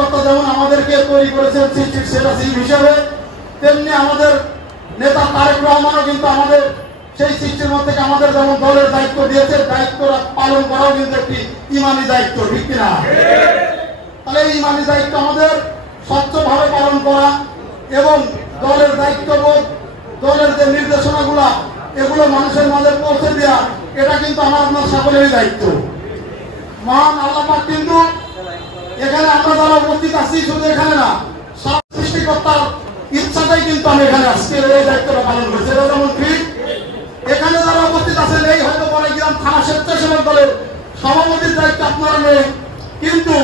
সৃষ্টিকর্তা যেমন আমাদেরকে তৈরি করেছেন সৃষ্টির সেরা জীব হিসেবে, তেমনি আমাদের নেতা তারেক রহমানও কিন্তু আমাদের সেই সৃষ্টির মধ্যে আমাদের যেমন দলের দায়িত্ব দিয়েছে, দায়িত্ব পালন করাও কিন্তু একটি ইমানি দায়িত্ব, ঠিক কিনা? তাহলে এই ইমানি দায়িত্ব আমাদের স্বচ্ছভাবে পালন করা এবং দলের দায়িত্ববোধ, দলের যে নির্দেশনাগুলো এগুলো মানুষের মাঝে পৌঁছে দেওয়া, এটা কিন্তু আমার আপনার সকলেরই দায়িত্ব। মহান আল্লাহ পাক কিন্তু এখানে আমরা যারা উপস্থিত আছি, শুধু এখানে না, সব সৃষ্টিকর্তার ইচ্ছাটাই কিন্তু আমি এখানে আজকে এই দায়িত্বটা পালন করছি। এটা যেমন ঠিক, এখানে যারা উপস্থিত আছেন এই হয়তো বড়গ্রাম থানা স্বেচ্ছাসেবক দলের সভাপতির দায়িত্ব আপনারা নেই, কিন্তু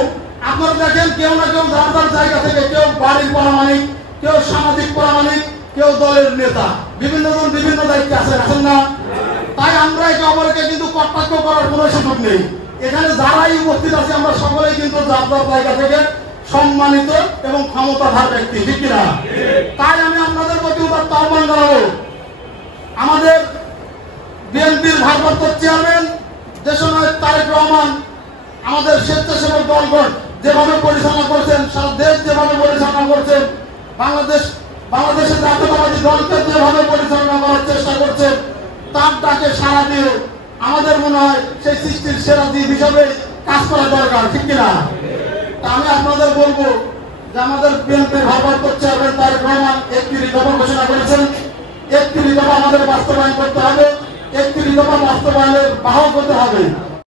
আপনারা দেখেন কেউ না কেউ যার যার জায়গা থেকে, কেউ বাড়ির পরামানিক, কেউ সামাজিক পরামানিক, কেউ দলের নেতা, বিভিন্ন জন বিভিন্ন দায়িত্বে আছেন না? তাই আমরা একে অপরকে কিন্তু কটাক্ষ করার কোনো সুযোগ নেই। এখানে যারাই উপস্থিত আছে আমরা সকলেই কিন্তু যার যার জায়গা থেকে সম্মানিত এবং ক্ষমতাধর ব্যক্তি, ঠিক কিনা? তাই আমি আপনাদের প্রতি উদাত্ত আহ্বান জানাবো, আমাদের বিএনপির ভারপ্রাপ্ত চেয়ারম্যান দেশনায়ক তারেক রহমান আমাদের স্বেচ্ছাসেবক দলগণ যেভাবে পরিচালনা করছেন, সারা দেশ যেভাবে পরিচালনা করছেন, বাংলাদেশের জাতীয়তাবাদী দলকে যেভাবে পরিচালনা করার চেষ্টা করছেন, তার ডাকে সাড়া দিয়ে আমাদের মনে হয় সেই সৃষ্টির সেরা দ্বীপ হিসাবে কাজ করা দরকার, ঠিক কিনা? তা আমি আপনাদের বলবো যে আমাদের বিএনপির ভারপ্রাপ্ত চেয়ারম্যান তারেক রহমান 31 দফা ঘোষণা করেছেন। 31 দফা আমাদের বাস্তবায়ন করতে হবে, 31 দফা বাস্তবায়নের বাহক হতে হবে।